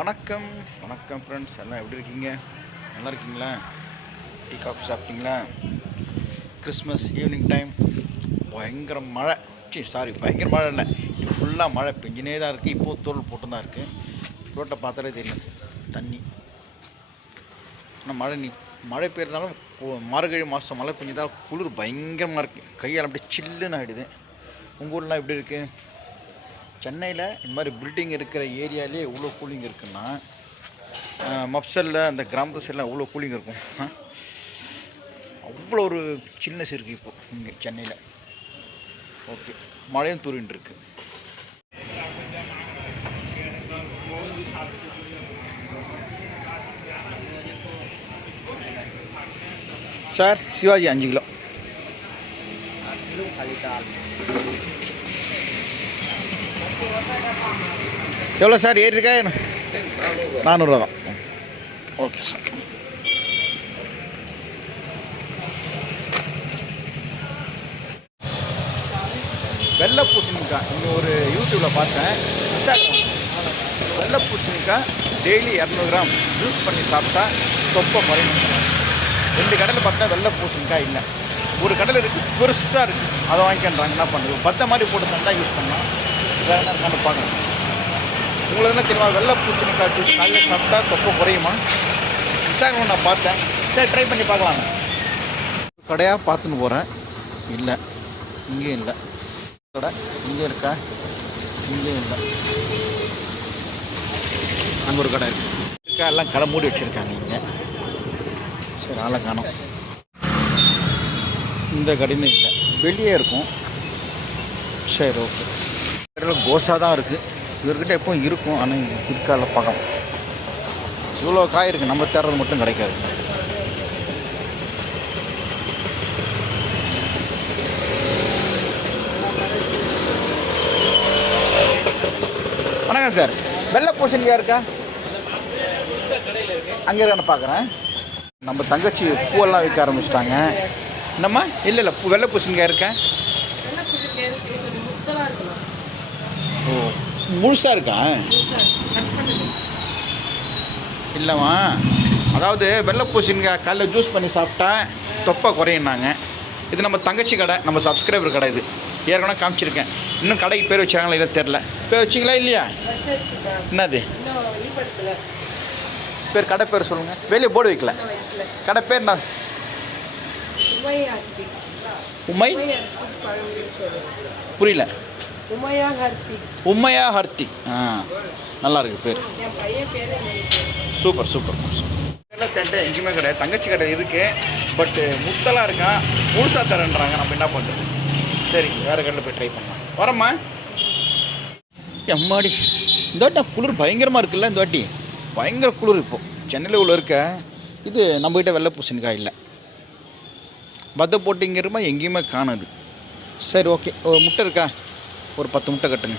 வணக்கம் வணக்கம் ஃப்ரெண்ட்ஸ், எல்லாம் எப்படி இருக்கீங்க? நல்லா இருக்கீங்களா? டீ காஃபி சாப்பிட்டீங்களா? கிறிஸ்மஸ் ஈவினிங் டைம் பயங்கர மழை. பயங்கர மழை இல்லை, ஃபுல்லாக மழை பெஞ்சினே தான் இருக்குது. இப்போது தோல் போட்டு தான் இருக்குது. ரோட்டை பார்த்தாலே தெரியும் தண்ணி. ஆனால் மழை பெய்யறதாலும் மார்கழி மாதம் மழை பெஞ்சதால் குளிர் பயங்கரமாக இருக்குது. கையால் அப்படியே சில்லுன்னு ஆகிடுது. உங்கள் ஊர்லாம் எப்படி இருக்குது? சென்னையில் இந்த மாதிரி பில்டிங் இருக்கிற ஏரியாலே எவ்வளோ கூலிங் இருக்குன்னா, மப்சலில் அந்த கிராமத்து சைடில் எவ்வளோ கூலிங் இருக்கும். அவ்வளோ ஒரு சில்னஸ் இருக்குது இப்போது இங்கே சென்னையில். ஓகே, மழையும் தூரின்னு இருக்கு. Sir Sivaji 5 kilo. எவ்வளோ சார் ஏறி இருக்கா? 400 ரூபா தான். Okay sir. வெள்ளை பூசணிக்காய் இன்னும் ஒரு யூடியூப்பில் பார்த்தேன், வெள்ளை பூசணிக்காய் டெய்லி 200 கிராம் ஜூஸ் பண்ணி சாப்பிட்டா தொப்பை குறையும். 2 கடையில் பார்த்தா வெள்ளை பூசணிக்காய் இல்லை. ஒரு கடையில் இருக்குது, பெருசாக இருக்குது, அதை வாங்கிக்கிறாங்க. என்ன பண்ணுறது? 10 மாதிரி போட்டு தந்தா யூஸ் பண்ணலாம். வேறு என்ன இருக்கான்னு பார்க்கணும். உங்களுக்கு என்ன தெரியுமா? வெள்ளை பூசணிக்காய் ஜூஸ் காலையில் சாப்பிட்டா தொப்பை குறையுமா? இன்ஸ்டாகிராம் நான் பார்த்தேன். சரி, ட்ரை பண்ணி பார்க்கலாங்க. கடையாக பார்த்துன்னு போகிறேன். இல்லை, இங்கேயும் இல்லை. கடை இங்கே இருக்கா? இங்கேயும் இல்லை. அங்கே ஒரு கடை இருக்கா? எல்லாம் கடை மூடி வச்சுருக்காங்க இங்கே. சரி, ஆளை காணோம். இந்த கடையும் இல்லை, வெளியே இருக்கும். சரி, ஓகே. கடையில் கோசா தான் இருக்குது. இவர்கிட்ட எப்போ இருக்கும், ஆனால் இருக்கால பார்க்கலாம். இவ்வளோ காய் இருக்குது, நம்ம தேடுறது மட்டும் கிடைக்காது. வணக்கம் சார், வெள்ளை பூசணிக்காய் இருக்கா? அங்கே இருக்கான்னு பார்க்குறேன். நம்ம தங்கச்சி பூவெல்லாம் விற்க ஆரம்பிச்சிட்டாங்க. என்னம்மா? இல்லை வெள்ளை பூசணிக்காய் இருக்கேன். ஓ, முழுசாக இருக்கா? இல்லைம்மா, அதாவது வெள்ளை பூசணிக்காய் காலைல ஜூஸ் பண்ணி சாப்பிட்டா தொப்பை குறையினாங்க. இது நம்ம தங்கச்சி கடை, நம்ம சப்ஸ்கிரைபர் கடை. இது ஏற்கனவே காமிச்சிருக்கேன். இன்னும் கடைக்கு பேர் வச்சாங்களா இல்லை தெரில. பேர் வச்சிங்களா இல்லையா? என்னது பேர்? கடை பேர் சொல்லுங்கள். வெளியே போர்டு வைக்கல. கடை பேர் என்ன? உமை? புரியல. உமையா ஹர்த்தி. நல்லா இருக்கு பேர். Super super. தேட்டை எங்கேயுமே கிடையாது. தங்கச்சி கடை இருக்கு, பட்டு முத்தலாக இருக்கா, முழுசா தரேன்றாங்க. நம்ம என்ன பண்ணுறது? சரி, வேறு கடையில் போய் ட்ரை பண்ணலாம். வரம்மா. அம்மாடி, இந்த வாட்டி குளிர் பயங்கரமாக இருக்குல்ல? இந்த வாட்டி பயங்கர குளிர். இப்போது சென்னையில் உள்ள இருக்க இது நம்மகிட்ட வெள்ளை பூசணிக்காய் இல்லை. பத்தை போட்டிங்கிறமா எங்கேயுமே காணுது. சரி, ஓகே. முட்டை இருக்கா? ஒரு 10 முட்டை கட்டுங்க.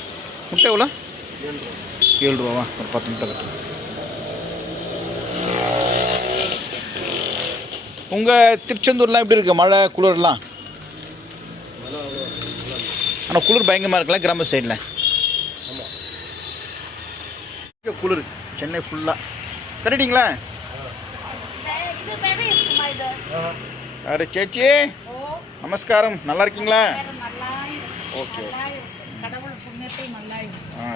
முட்டை எவ்வளோ? 7 ரூபாவா? ஒரு 10 முட்டை கட்டுங்க. உங்கள் திருச்செந்தூர்லாம் எப்படி இருக்குது? மழை குளிர்லாம்? ஆனால் குளிர் பயங்கரமாக இருக்குல்ல கிராம சைடில்? குளிர் சென்னை ஃபுல்லாக. கட்டிட்டீங்களா? அरे சேச்சி, நமஸ்காரம். நல்லா இருக்கீங்களா? ஓகே,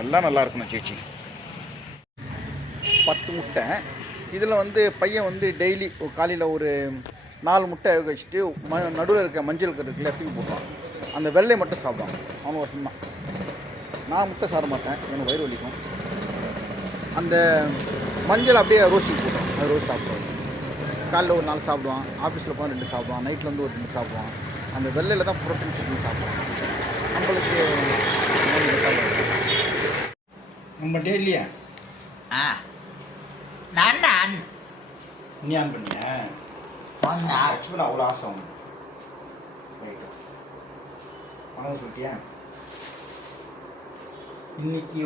எல்லாம் நல்லா இருக்கணும் சேச்சி. 10 முட்டை. இதில் பையன் டெய்லி காலையில் ஒரு 4 முட்டை வச்சுட்டு நடுவில் இருக்க மஞ்சள் இருக்குல்ல தூக்கி போடுவான். அந்த வெள்ளை மட்டும் சாப்பிடுவான். அவன் வருஷம்தான். நான் முட்டை சாப்பிட மாட்டேன், எனக்கு வயிறு வலிக்கும். அந்த மஞ்சள் அப்படியே ரோஸுக்கு போடுவான். அது ரோஸ் சாப்பிடுவான். காலையில் ஒரு 4 சாப்பிடுவான், ஆஃபீஸில் போனால் 2 சாப்பிடுவான், நைட்டில் ஒரு 2 சாப்பிடுவான். அந்த வெள்ளையில் தான் ப்ரோட்டீன் சட்னி சாப்பிடுவான். நம்மளுக்கு நம்ம டெய்லியா? நான் நீ ஆன் பண்ணியா? ஆக்சுவலாக அவ்வளோ ஆசை உண்டு. ரைட்டு, வணக்கம் சொல்லிட்டியா? இன்னைக்கு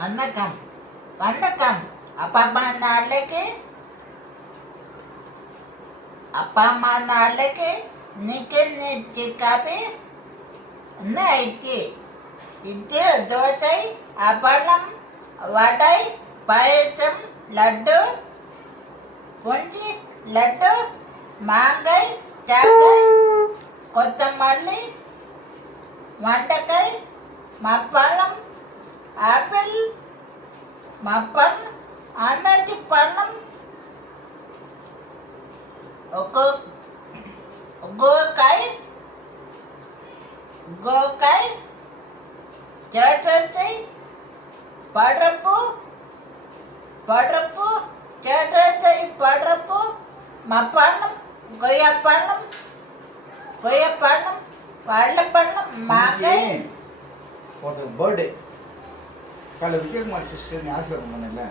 வணக்கம் வணக்கம். அப்பா அம்மா நாளைக்கு நிக்க காப்பி என்ன இட்லி, தோசை, அப்பளம், வடை, பாயசம் லட்டு பொஞ்சி லட்டு மாங்காய் தேங்காய் கொத்தமல்லி மண்டக்காய் மப்பழம் ஆப்பிள் மப்பழம் அன்னாச்சி பழம் கோக்காய் சேட்டச்சி படப்பு சேட்டச்சி படப்பு மப்பழம் கொய்யாப்பழம் பழப்பழம் மாங்காய் ஒருத்தர் பர்த்டே காலைல விஜயகுமார் சிஸ்டர் நீ ஆசீர்வாதம் பண்ணல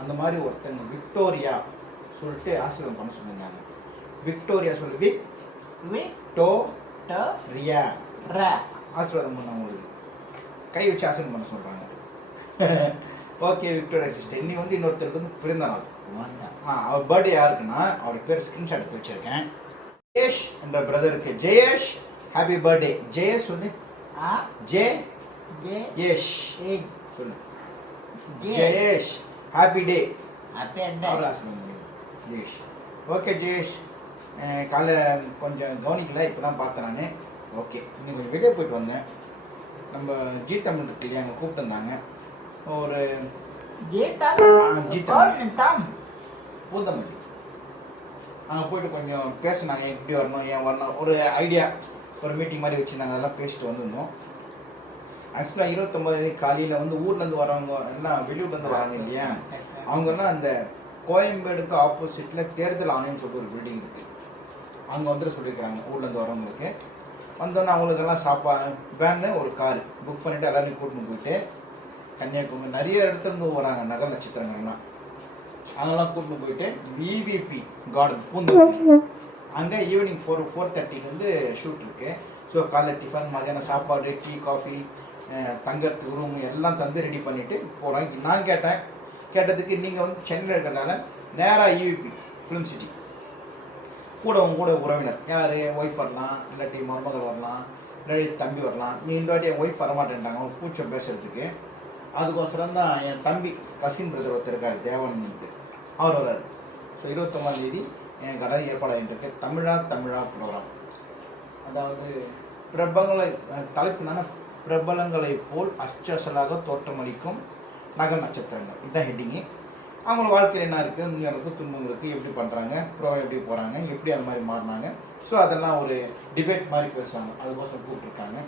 அந்த மாதிரி ஒருத்தங்க விக்டோரியா சொல்லிட்டு ஆசீர்வாதம் பண்ண சொன்னாங்க. விக்டோரியா சொல்லி விக்டோரியா ஆசீர்வாதம் பண்ண உங்களுக்கு கை வச்சு ஆசீர்வாதம் பண்ண சொல்றாங்க. ஓகே விக்டோரியா சிஸ்டர் இன்னைக்கு வந்து இன்னொருத்தருக்கு வந்து பிறந்த நாள். அவர் பர்த்டே யாருக்குன்னா அவர் பேர் ஸ்கிரீன்ஷாட் எடுத்து வச்சிருக்கேன். ஜெயேஷ் என்ற பிரதருக்கு ஜெயேஷ் ஹாப்பி பர்த்டே. ஜெயேஷ் சொல்லு ஜெயேஷ் சொல்லு Jayesh happy day. Jayesh okay Jayesh காலைல கொஞ்சம் கவனிக்கல இப்போ தான் பார்த்தேன் நான். ஓகே இன்னைக்கு கொஞ்சம் வெளியே போயிட்டு வந்தேன். நம்ம ஜி தமிழ் இருக்கு இல்லையா அங்கே கூப்பிட்டு வந்தாங்க. ஒரு பூந்தமல்லி அங்கே போயிட்டு கொஞ்சம் பேசினாங்க எப்படி வரணும் ஏன் வரணும் ஒரு ஐடியா ஒரு மீட்டிங் மாதிரி வச்சுருந்தாங்க. அதெல்லாம் பேசிட்டு வந்திருந்தோம். ஆக்சுவலாக 29 காலையில் வந்து ஊர்லேருந்து வரவங்க எல்லாம் வெளியூர்லேருந்து வராங்க இல்லையா அவங்கெல்லாம் அந்த கோயம்பேடுக்கு ஆப்போசிட்டில் தேர்தல் ஆணையம்னு சொல்லிட்டு ஒரு பில்டிங் இருக்குது. அங்கே வந்துட்டு சொல்லியிருக்கிறாங்க ஊர்லேருந்து வரவங்களுக்கு. வந்தோன்னே அவங்களுக்கெல்லாம் வேனில் ஒரு கார் புக் பண்ணிவிட்டு எல்லாரையும் கூட்டின்னு போயிட்டு கன்னியாகுமரி நிறைய இடத்துலேருந்து வராங்க நகர் நட்சத்திரங்கள்லாம். அங்கெல்லாம் கூட்டின்னு போயிட்டு விவிபி கார்டன் பூந்தமல்லி அங்கே ஈவினிங் 4:30 வந்து ஷூட் இருக்குது. ஸோ காலைல டிஃபன் மதியானம் சாப்பாடு டீ காஃபி தங்கறதுக்கு ரூம் எல்லாம் தந்து ரெடி பண்ணிவிட்டு போகிறாங்க. நான் கேட்டதுக்கு நீங்கள் வந்து சென்னையில் இருக்கிறதால நேராக ஈவிபி ஃபிலிம் சிட்டி கூட உறவினர் யார் ஒய்ஃப் வரலாம் இல்லாட்டி மருமகள் வரலாம் இல்லாட்டி தம்பி வரலாம். நீ இந்த வாட்டி என் ஒய்ஃப் வரமாட்டேன்ட்டாங்க அவங்க பூச்சம் பேசுகிறதுக்கு. அதுக்கோசரம் தான் என் தம்பி கசின் பிரதர் ஒருத்தர் இருக்கார் தேவன் அவர் வர்றாரு. ஸோ 29 என் கடை ஏற்பாடாகிட்டு தமிழா ப்ரோக்ராம். அதாவது தலைப்புனான பிரபலங்களை போல் அச்சசலாக தோற்றமளிக்கும் நகர் நட்சத்திரங்கள் இதுதான் ஹெட்டிங்கு. அவங்களோட வாழ்க்கையில் என்ன இருக்குது உங்களுக்கு துன்பங்களுக்கு எப்படி பண்ணுறாங்க ப்ரோக்ராம் எப்படி போகிறாங்க எப்படி அந்த மாதிரி மாறினாங்க. ஸோ அதெல்லாம் ஒரு டிபேட் மாதிரி பேசுவாங்க. அதுக்கோசரம் கூப்பிட்டுருக்காங்க.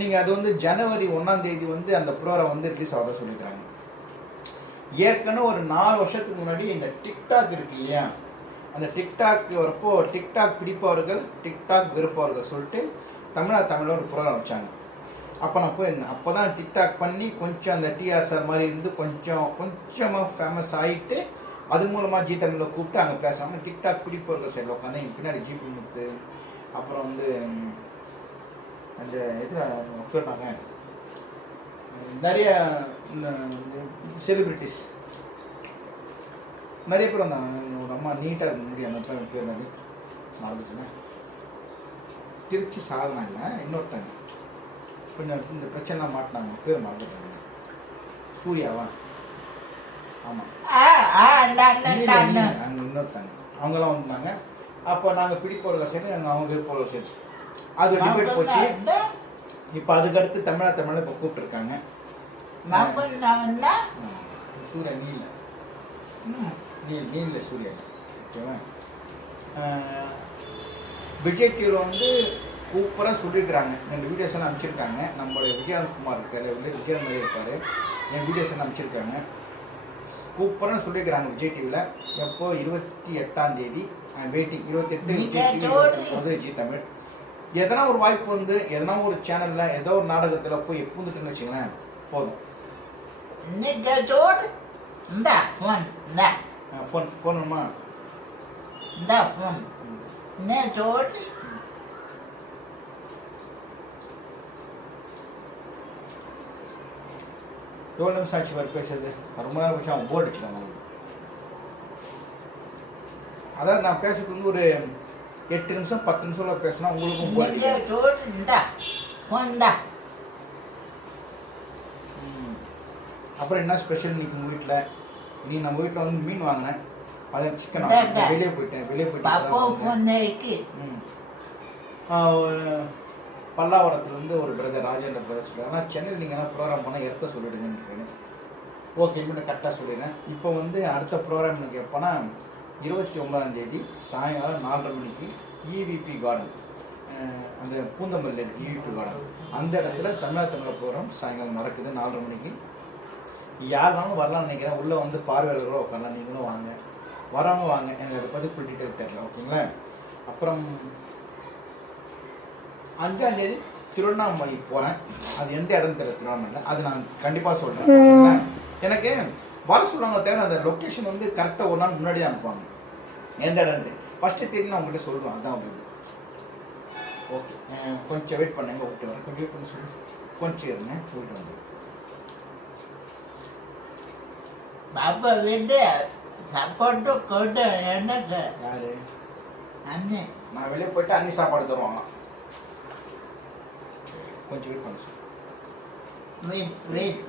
நீங்கள் அது வந்து ஜனவரி 1 வந்து அந்த ப்ரோக்ராம் வந்து ரிலீஸ் ஆக சொல்லியிருக்காங்க. ஏற்கனவே ஒரு 4 வருஷத்துக்கு முன்னாடி இந்த டிக்டாக் இருக்கு இல்லையா அந்த டிக்டாக் வரப்போ டிக்டாக் பிடிப்பவர்கள் டிக்டாக் விருப்பவர்கள் சொல்லிட்டு தமிழோட ஒரு ப்ரோக்ராம் வச்சாங்க. அப்போ நான் போயிருந்தேன். அப்போ தான் டிக்டாக் பண்ணி கொஞ்சம் அந்த டிஆர்எஸ்ஆர் மாதிரி இருந்து கொஞ்சமாக ஃபேமஸ் ஆகிட்டு அது மூலமாக ஜி தமிழில் கூப்பிட்டு அங்கே பேசாமல் டிக்டாக் பிடிப்பவர்கள் சைடில் உட்காந்து எங்கள் பின்னாடி ஜிபி முத்து அப்புறம் வந்து அந்த இதில் போயிருந்தாங்க நிறைய செலிப்ரிட்டிஸ் நிறைய பேர் வந்தாங்க. ஒரு அம்மா நீட்டாக இருக்க முடியும் அந்த பேர் அது மறந்துச்சுன்னா திருச்சி சாதனை இல்லை இன்னொருத்தங்க கொஞ்சம் இந்த பிரச்சனைலாம் மாட்டினாங்க பேர் மறந்துட்டாங்க. சூர்யாவா ஆமாம் அங்கே இன்னொருத்தாங்க அவங்களாம் வந்தாங்க. அப்போ நாங்கள் பிடிப்பவர்கள் சரி அவங்க விருப்பவர்கள் சரி அது டிபேட் போச்சு. இப்போ அதுக்கடுத்து தமிழை இப்போ கூப்பிட்டுருக்காங்க. சூர்யா நீல சூர்யா ஓகேவா. விஜய் டிவியில் வந்து சூப்பராக சொல்லியிருக்கிறாங்க. எங்கள் வீடியோஸ் எல்லாம் அனுப்பிச்சிருக்காங்க. நம்மளுடைய விஜயகுமார் இருக்கார் விஜயன் மாதிரி இருக்கார் என் வீடியோஸ் எல்லாம் அனுப்பிச்சிருக்காங்க. சூப்பராக சொல்லியிருக்கிறாங்க விஜய் டிவியில். எப்போ 28 வெயிட்டிங் 28 ஜி தமிழ். எதனா ஒரு வாய்ப்பு வந்து எதனா ஒரு சேனலில் ஏதோ ஒரு நாடகத்தில் போய் எப்போந்துட்டுன்னு வச்சுங்களேன் போதும். ஃபோன் வேணுமா எவ்வளோ நிமிஷம் ஆச்சு வர பேசுறது ரொம்ப நேரம் விஷயம் அவன் போர் அடிச்சுட்டாங்க. அதாவது நான் பேசுறது வந்து ஒரு 8 நிமிஷம் 10 நிமிஷம் பேசினா உங்களுக்கும் போர் அப்புறம் என்ன ஸ்பெஷல் இன்னைக்கு உங்கள் வீட்டில் நீ நம்ம வீட்டில் வந்து மீன் வாங்கினேன், அதை சிக்கன் இந்தாங்க. வெளியே போயிட்டேன் பாப்போ இப்பதான் வந்தேன். பொண்ணைக்கு ம். ஒரு பல்லாவரத்துலேருந்து ஒரு பிரதர் ராஜேந்திர பிரதர் சொல்கிறாங்க, ஆனால் சென்னையில் நீங்கள் என்ன ப்ரோக்ராம் பண்ணால் எடுத்த சொல்லிடுங்கன்னு இருக்கேன். ஓகே, இனிமேல் கரெக்டாக சொல்லிடுறேன். இப்போ வந்து அடுத்த ப்ரோக்ராம் எனக்கு எப்போனா 29ஆம் தேதி சாயங்காலம் 4:30 மணிக்கு இவிபி கார்டன், அந்த பூந்தமல்லி இவிபி கார்டன் அந்த இடத்துல தமிழ் ப்ரோக்ராம் சாயங்காலம் நடக்குது 4:30 மணிக்கு. யாருனாலும் வரலாம்னு நினைக்கிறேன். உள்ளே வந்து பார்வையாளர்களோ உட்காரலாம், நீங்களும் வாங்க, வரவங்க வாங்க. எனக்கு அதை பற்றி ஃபுல் டீட்டெயில் தெரியல. ஓகேங்களா? அப்புறம் 5ஆம் தேதி திருவண்ணாமலை போகிறேன். அது எந்த இடம் தெரியல, திருவண்ணாமலையில். அது நான் கண்டிப்பாக சொல்கிறேன். ஓகேங்களா? எனக்கு வர சொல்லுவாங்க தவிர அந்த லொக்கேஷன் வந்து கரெக்டாக ஒரு நாள் முன்னாடி தான் அனுப்புவாங்க. எந்த இடம்ட்டு ஃபஸ்ட்டு தெரியும், நான் உங்கள்கிட்ட சொல்லுவேன். அதுதான் உங்களுக்கு. ஓகே, கொஞ்சம் வெயிட் பண்ணுங்க, ஓகே வரேன். கொஞ்சம் வெயிட் பண்ணி சொல்லு, கொஞ்சம் இருங்க, போயிட்டு வந்து. பாப்பா வீட்டு சப்போர்ட்டு கொண்டு எனக்கு யாரு? அண்ணே நான் வெளியே போயிட்டு அன்னி சாப்பாடு தருவாங்க. கொஞ்சம் வெயிட் பண்ண சொல்லு. Wait wait